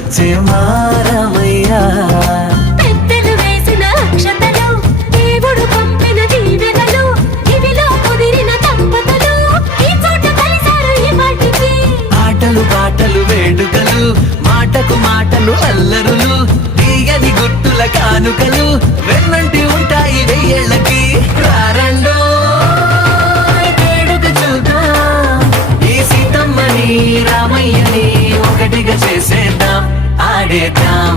వచ్చే మారమయ్యా. పెద్దలు వేసిన అక్షతలు, దేవుడు పంపిన దీవెనలు, ఇవిలో కుదిరిన దంపతులు ఈ చోట కలిసారు ఈ పాటికి. ఆటలు పాటలు వేడుకలు, మాటకు మాటలు అల్లరులు, తీయని గుర్తుల కానుకలు వెన్నంటి ఉంటాయి వెయ్యేళ్ళకి. రారండో వేడుక చూద్దాం, ఈ సీతమ్మని రామయ్యని ఒకటిగా చేసేద్దాం, ఆడేద్దాం.